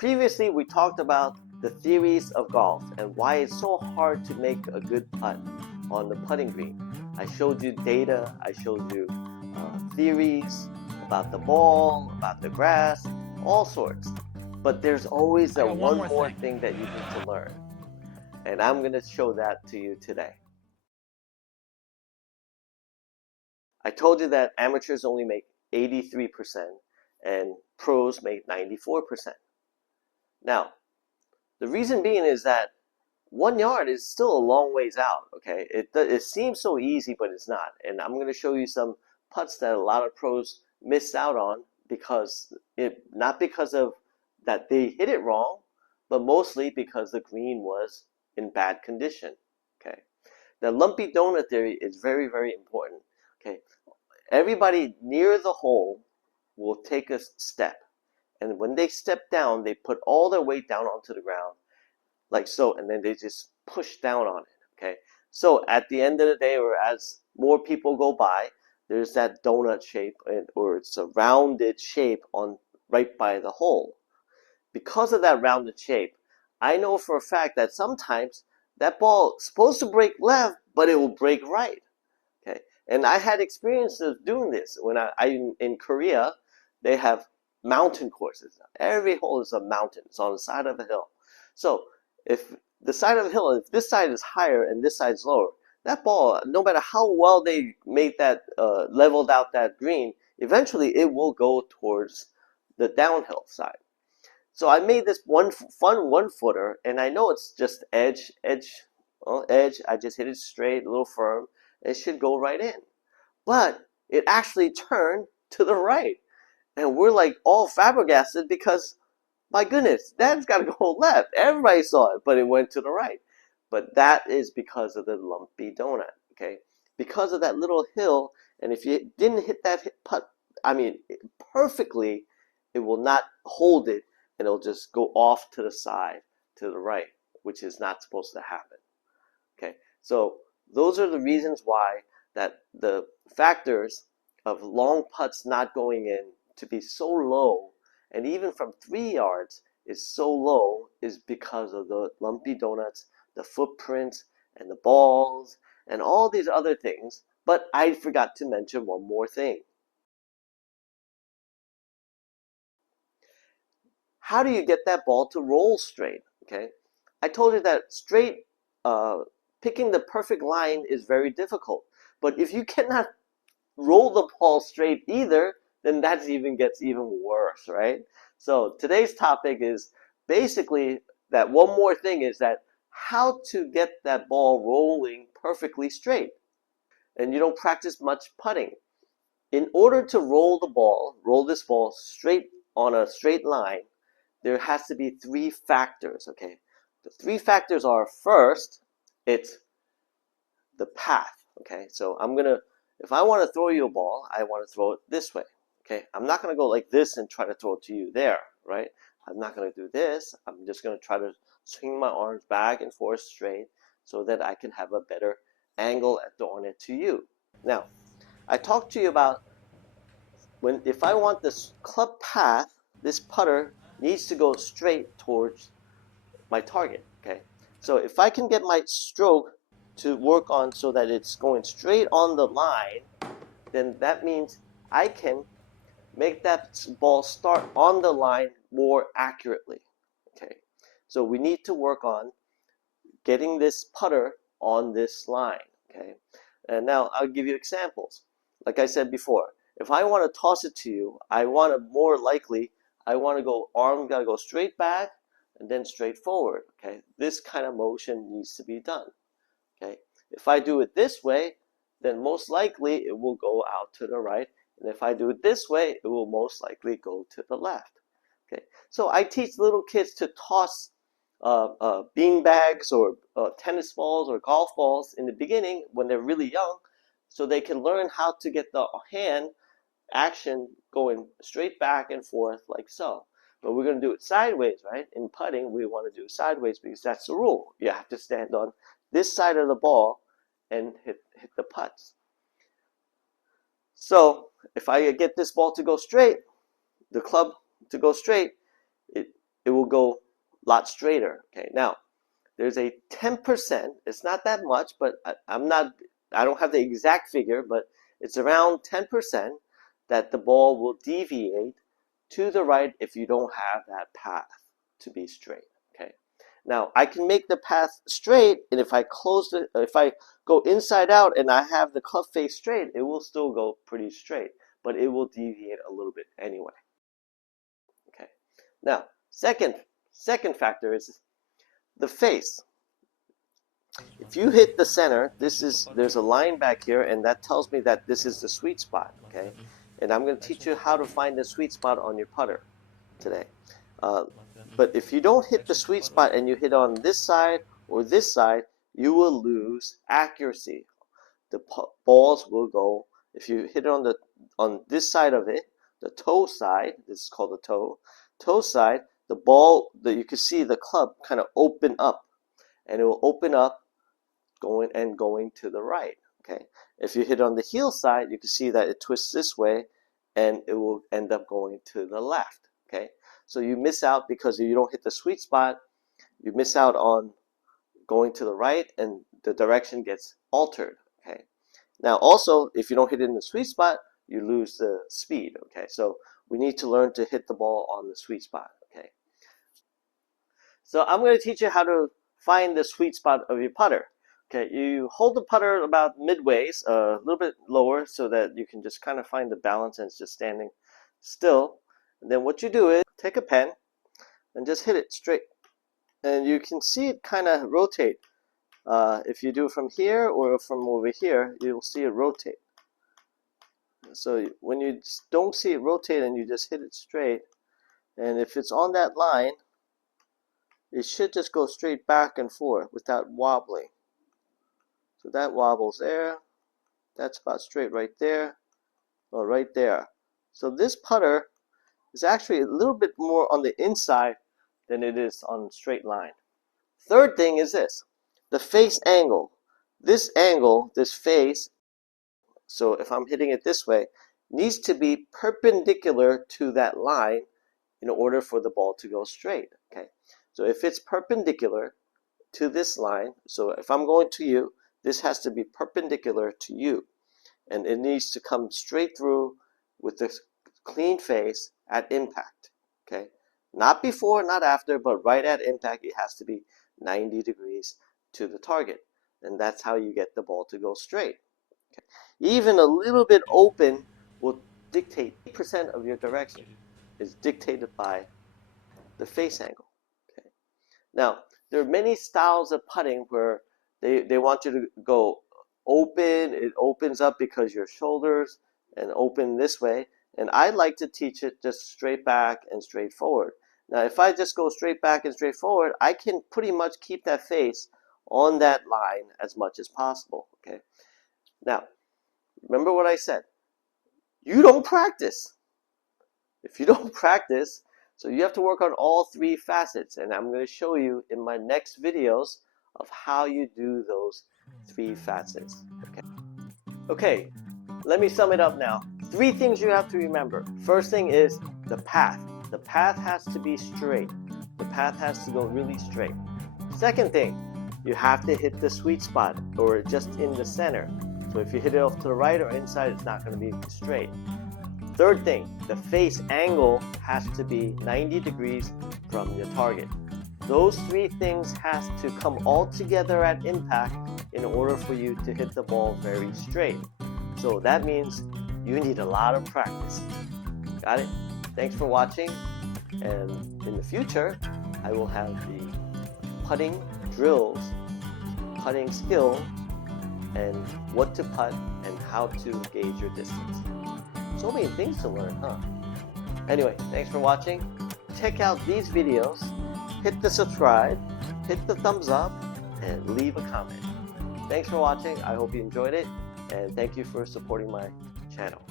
Previously, we talked about the theories of golf and why it's so hard to make a good putt on the putting green. I showed you data, I showed you theories about the ball, about the grass, all sorts. But there's always I that got one one more more thing. thing that you need to learn. And I'm going to show that to you today. I told you that amateurs only make 83% and pros make 94%. Now, the reason being is that 1 yard is still a long ways out, okay? It seems so easy, but it's not. And I'm going to show you some putts that a lot of pros missed out on because not because of that they hit it wrong, but mostly because the green was in bad condition, okay? The lumpy donut theory is very, very important, okay? Everybody near the hole will take a step. And when they step down, they put all their weight down onto the ground like so, and then they just push down on it, okay? So at the end of the day, or as more people go by, there's that donut shape, or it's a rounded shape on right by the hole. Because of that rounded shape, I know for a fact that sometimes that ball is supposed to break left, but it will break right, okay? And I had experience of doing this when I in Korea. They have mountain courses. Every hole is a mountain. It's on the side of a hill. So if the side of the hill, if this side is higher and this side is lower, that ball, no matter how well they made that leveled out that green, eventually it will go towards the downhill side. So I made this fun 1 footer, and I know it's just edge. I just hit it straight, a little firm. It should go right in, but it actually turned to the right, and we're like all flabbergasted because my goodness, that's got to go left. Everybody saw it, but it went to the right. But that is because of the lumpy donut, okay? Because of that little hill, and if you didn't hit that putt, I mean, perfectly, it will not hold it, and it'll just go off to the side, to the right, which is not supposed to happen, okay? So those are the reasons why that the factors of long putts not going in to be so low, and even from 3 yards is so low, is because of the lumpy donuts, the footprints, and the balls, and all these other things. But I forgot to mention one more thing. How do you get that ball to roll straight? Okay, I told you that straight, uh, picking the perfect line is very difficult. But if you cannot roll the ball straight either, then that even gets even worse, right? So today's topic is basically that one more thing is that how to get that ball rolling perfectly straight. And you don't practice much putting. In order to roll this ball straight on a straight line, there has to be three factors, okay? The three factors are first, it's the path, okay? So if I want to throw you a ball, I want to throw it this way, okay? I'm not going to go like this and try to throw it to you there, right? I'm not going to do this. I'm just going to try to swing my arms back and forth straight so that I can have a better angle at throwing it to you. Now, I talked to you about if I want this club path, this putter needs to go straight towards my target, okay? So if I can get my stroke to work on so that it's going straight on the line, then that means I can make that ball start on the line more accurately, okay? So we need to work on getting this putter on this line, okay? And now I'll give you examples. Like I said before, if I want to toss it to you, I want to more likely, I want to go arm, got to go straight back and then straight forward, okay? This kind of motion needs to be done, okay? If I do it this way, then most likely it will go out to the right. And if I do it this way, it will most likely go to the left, okay? So I teach little kids to toss bean bags or tennis balls or golf balls in the beginning when they're really young, so they can learn how to get the hand action going straight back and forth like so. But we're going to do it sideways, right? In putting, we want to do it sideways because that's the rule. You have to stand on this side of the ball and hit the putts. So if I get this ball to go straight, the club to go straight, it will go a lot straighter. Okay, now there's a 10%, it's not that much, but I don't have the exact figure, but it's around 10% that the ball will deviate to the right if you don't have that path to be straight. Okay, now I can make the path straight, and if I go inside out and I have the club face straight, it will still go pretty straight, but it will deviate a little bit anyway. Okay, now second factor is the face. If you hit the center, there's a line back here, and that tells me that this is the sweet spot. Okay, and I'm going to teach you how to find the sweet spot on your putter today. But if you don't hit the sweet spot and you hit on this side or this side, you will lose accuracy. The balls will go, if you hit it on this side of it, the toe side, this is called the toe side, the ball, you can see the club kind of open up, and it will open up going to the right. Okay, if you hit on the heel side, you can see that it twists this way, and it will end up going to the left. Okay, so you miss out because you don't hit the sweet spot. You miss out on going to the right, and the direction gets altered. Okay, now also, if you don't hit it in the sweet spot, you lose the speed. Okay, so we need to learn to hit the ball on the sweet spot. Okay, so I'm going to teach you how to find the sweet spot of your putter. Okay, you hold the putter about midways, a little bit lower, so that you can just kind of find the balance and it's just standing still. And then what you do is take a pen and just hit it straight, and you can see it kind of rotate. If you do it from here or from over here, you'll see it rotate. So when you don't see it rotate and you just hit it straight, and if it's on that line, it should just go straight back and forth without wobbling. So that wobbles there. That's about straight right there, or right there. So this putter is actually a little bit more on the inside than it is on a straight line. Third thing is this, the face angle. This angle, this face, so if I'm hitting it this way, needs to be perpendicular to that line in order for the ball to go straight. Okay, so if it's perpendicular to this line, so if I'm going to you, this has to be perpendicular to you, and it needs to come straight through with this clean face at impact. Okay, not before, not after, but right at impact, it has to be 90 degrees to the target, and that's how you get the ball to go straight. Okay. Even a little bit open will dictate 8% of your direction is dictated by the face angle. Okay. Now, there are many styles of putting where they want you to go open. It opens up because your shoulders, and open this way. And I like to teach it just straight back and straight forward. Now, if I just go straight back and straight forward, I can pretty much keep that face on that line as much as possible. Okay. Now, remember what I said. You don't practice. If you don't practice, so you have to work on all three facets, and I'm going to show you in my next videos of how you do those three facets. Okay, let me sum it up now. 3 things you have to remember. First thing is the path. The path has to be straight. The path has to go really straight. Second thing, you have to hit the sweet spot, or just in the center. So if you hit it off to the right or inside, it's not going to be straight. Third thing, the face angle has to be 90 degrees from your target. Those 3 things has to come all together at impact in order for you to hit the ball very straight. So that means you need a lot of practice. Got it? Thanks for watching, and in the future, I will have the putting drills, putting skill, and what to putt and how to gauge your distance. So many things to learn, huh? Anyway, thanks for watching. Check out these videos. Hit the subscribe, hit the thumbs up, and leave a comment. Thanks for watching. I hope you enjoyed it, and thank you for supporting my channel.